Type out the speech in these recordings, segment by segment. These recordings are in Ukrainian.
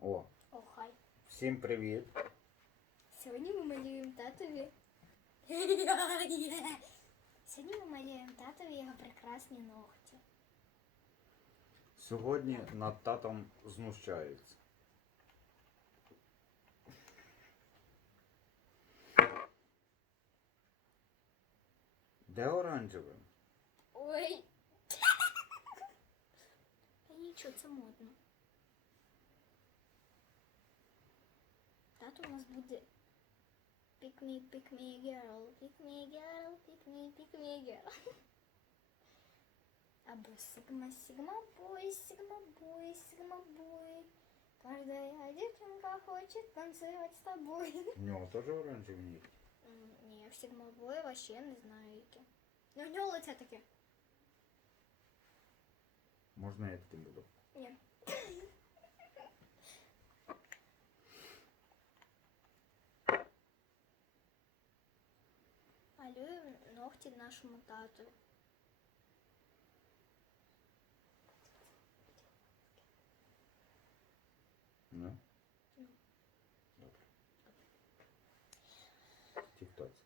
О, О, хай. всім привіт. Сьогодні ми малюємо татові. Сьогодні ми малюємо татові його прекрасні ногті. Сьогодні над татом знущаються. Де оранжеве? Ой. Та нічого, це модно. Тато у нас буде Pick me, pick me girl, pick me girl, pick me, pick me girl. Або Сигма, Сигма бой, Сигма бой, Сигма бой. Каждая девчонка хочет танцевать с тобой. У нього теж оранжеві нігті? М, Ні, в Сигма бой вообще не знаю яке. Ну, в нього лице таке. Можна я таким буду? Ні. Малюю ногті нашому тату. Ну? Ну. Добре. Тіктоці.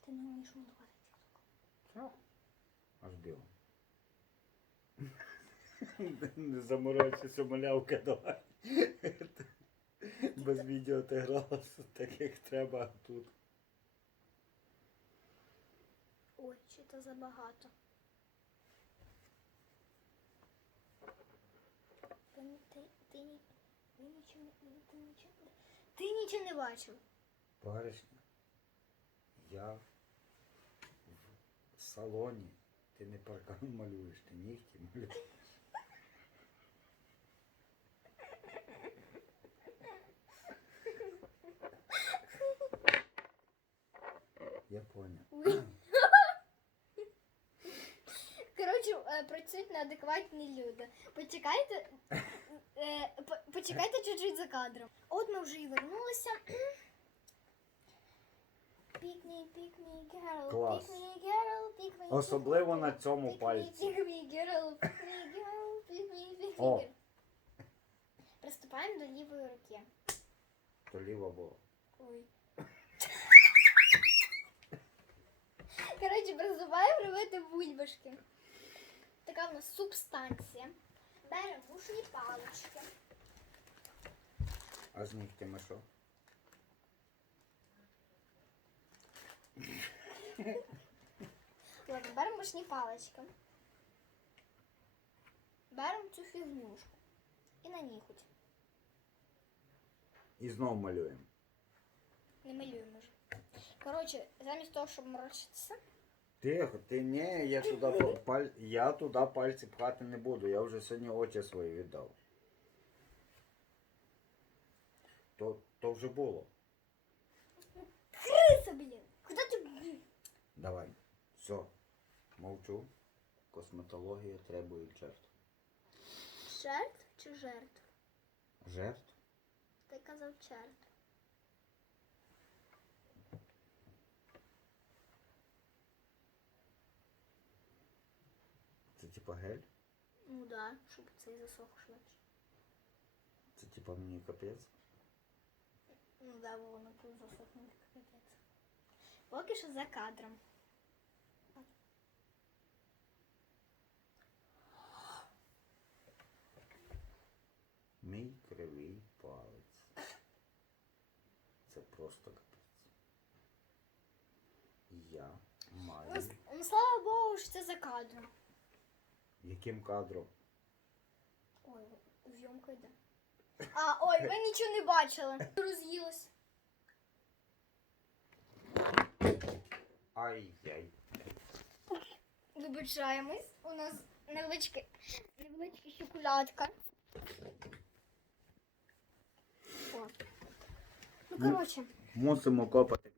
Ти не вмієш малювати тік-ток. Що? Аж біло. Не заморочися, малявка, давай. Без відео ти гралася, так як треба тут. Ой, чи то забагато. Ти, ти, ти, ні- ти нічого ти нічого, ти нічого не бачив. Баришня, я в салоні. Ти не паркан малюєш, ти нігті малюєш. Я понял. Ой. Коротше, працюють неадекватні люди. Почекайте, е, почекайте чуть-чуть за кадром. От ми вже і вернулися. Pick me, girl, Клас. girl, pick me, Особливо на цьому пальці. Me, girl, pick me, pick me, О. girl. Приступаємо до лівої руки. То ліва була. Ой. Коротше, приступаємо робити бульбашки. Така в нас субстанція. Беремо вушні палички. А з нігтями що? Ладно, беремо вушні палички. Беремо цю фігнюшку. І на ніготь. І знов малюємо. Не малюємо вже. Коротше, замість того, щоб морочитися, Тихо, ти не, я туди па- паль... я туди пальці пхати не буду. Я вже сьогодні очі свої віддав. То, то вже було. криса, блін! Куди ти? Давай. Все. Мовчу. Косметологія требує жертв. Жертв чи жертв? Жертв? Ти казав черт. Це типа гель? Ну да, щоб цей засох швидше. Це типа мені капець. Ну да, бо воно тут засохне капець. Поки що за кадром. Мій кривий палець. Це просто капець. Я Ну, маю. ну слава Богу, що це за кадром. Яким кадром? Ой, зйомка йде. А, ой, ви нічого не бачили. Роз'їлось. Ай-яй. Вибачаємось. У нас невеличка, невеличка шоколадка. О. Ну, коротше, Мусимо копати